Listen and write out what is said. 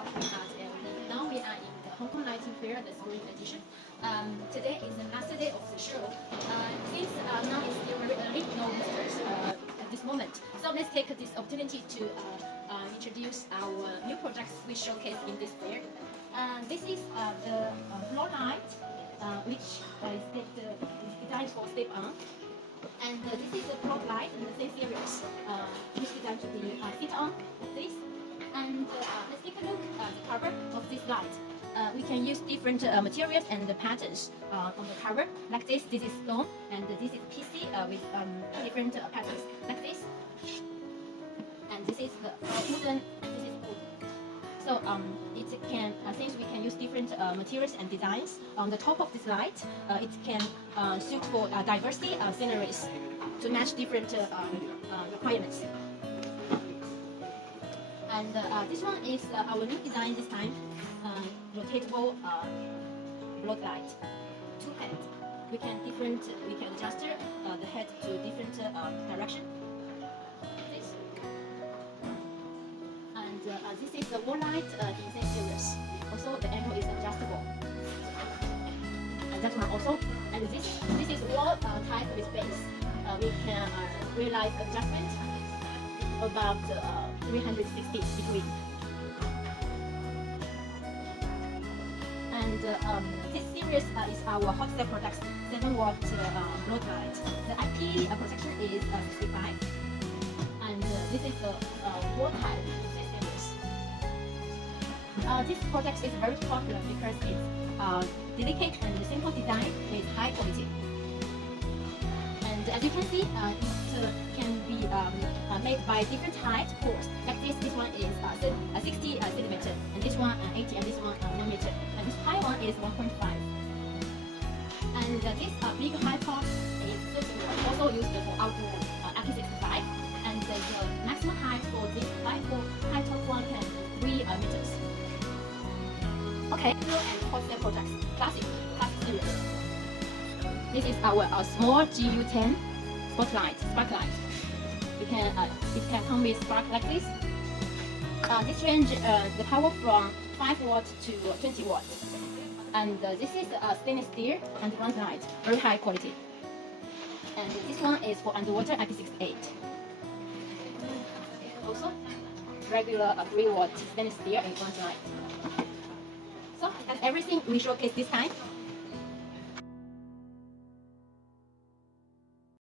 from GreenArt-Kelly. Now we are in the Hong Kong Lighting Fair, the spring edition. Today is the last day of the show. Since now it's still very early, no visitors at this moment. So let's take this opportunity to introduce our new projects we showcase in this fair. This is the floor light, which is designed for step on. And this is the front light in the same series, which is designed to be fit on like this. And let's take a look at the cover of this light. We can use different materials and the patterns on the cover. Like this is stone, and this is PC with different patterns like this. And this is the wooden, and this is wood. So it can, since we can use different materials and designs on the top of this light, it can suit for diversity sceneries to match different requirements. And this one is our new design this time, rotatable floodlight. Two heads. We can adjust the head to different direction. This. And this is the wall light in same series. Also, the angle is adjustable. And that one also. And this is wall type with base. We can realize adjustment about 360 between. And this series is our hot cell products 7-watt floodlight. The IP protection is 65. And this is the wall type this series. This product is very popular because it's delicate and simple design with high quality. And as you can see, it can be made by different height course. Like this one is 60 centimeter, and this one 80, and this one 1 meter, and this high one is 1.5. And this big high part is also used for outdoor IP65, and the maximum height for this high top one can 3 meters. Okay, and hot cell products, classic series. This is our small GU10 sparklight. It can come with spark like this. This range the power from 5 watt to 20 watt. And this is stainless steel and bronze light, very high quality. And this one is for underwater IP68. Also, regular 3 watt stainless steel and bronze light. So that's everything we showcase this time.